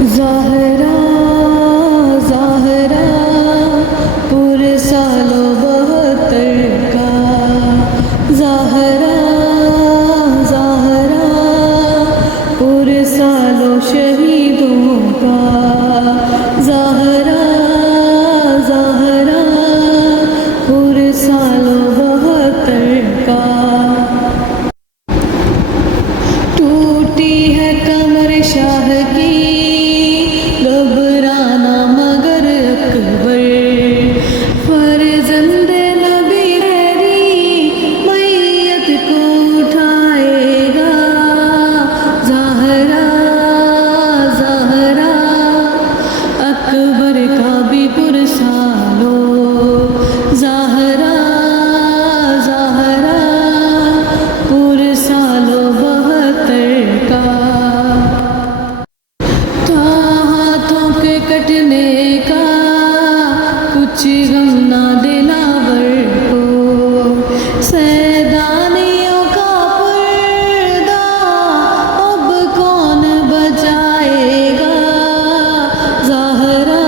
ज़ाहरा ज़ाहरा पूरे सालों बहत्तर का ज़ाहरा ज़ाहरा पूरे सालों शहीदों का ज़ाहरा ज़ाहरा पूरे सालों बहत्तर का टूटी है कमर शाह की घबराना मगर अकबर फर्जंदे नबी तेरी मैयत को उठाएगा ज़ाहरा ज़ाहरा अकबर का भी पुरसा लो ज़ाहरा ज़ाहरा पुरसा लो बहत्तर का था हाथों के कटने का कुछ गम ना दिलावर को सैदानियों का पर्दा अब कौन बचाएगा ज़ाहरा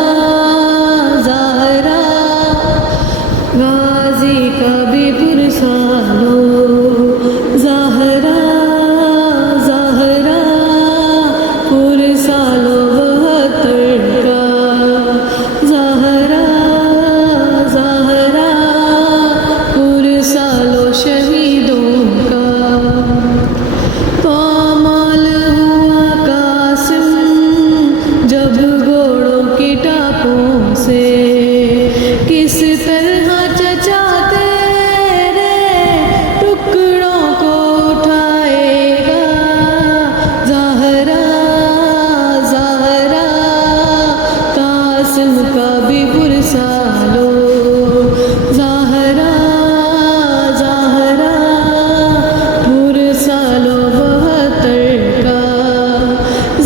ज़ाहरा गाजी का भी पुरसा लो ज़ाहरा ज़ाहरा पुरसा लो बहत्तर का ज़ाहरा ज़ाहरा पुरसा लो शहीदों का पामाल हुआ कासिम जब घोड़ों की टापों से किस तरह चचा तेरे टुकड़ों को उठाएगा ज़ाहरा ज़ाहरा कासिम का भी पुरसा लो ज़ाहरा ज़ाहरा पुरसा लो बहत्तर का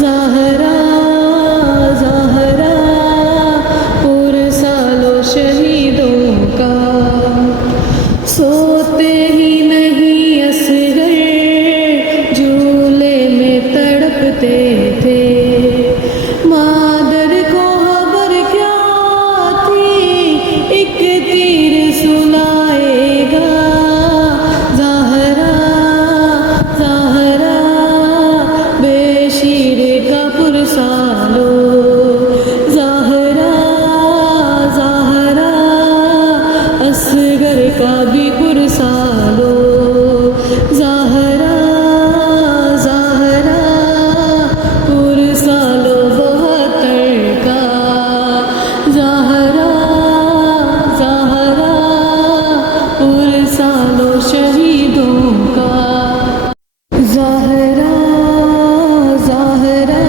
ज़ाहरा ज़ाहरा पुरसा लो शहीदों का सोते ही नहीं असगर झूले में तड़पते थे मादर को खबर क्या थी एक तीर सुनाएगा ज़ाहरा ज़ाहरा बेशीरे का पुरसा लो ज़ाहरा ज़ाहरा असगर का भी पुरसा लो ज़ाहरा ज़ाहरा पुरसा लो बहत्तर का ज़ाहरा ज़ाहरा पुरसा लो शहीदों का ज़ाहरा ज़ाहरा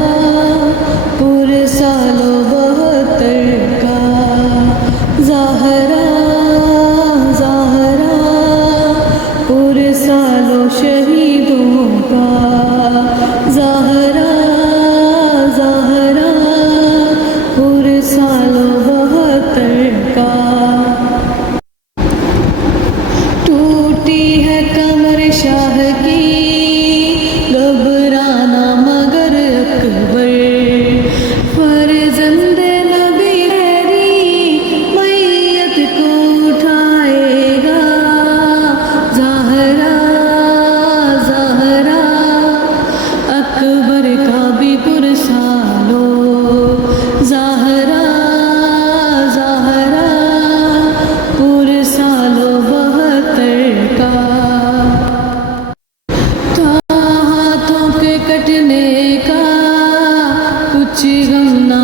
पुरसा लो बहत्तर का ज़ाहरा ज़ाहरा पुरसा लो शहीदों का ज़ाहरा ज़ाहरा पुरसा लो बहत्तर का टूटी है कमर शाह की घबराना मगर अकबर फर्जंदे नबी तेरी मैयत को उठाएगा ज़ाहरा ज़ाहरा अकबर का भी पुरसा लो ज़ाहरा ज़ाहरा पुरसा लो बहत्तर का था हाथों के कटने का कुछ गम ना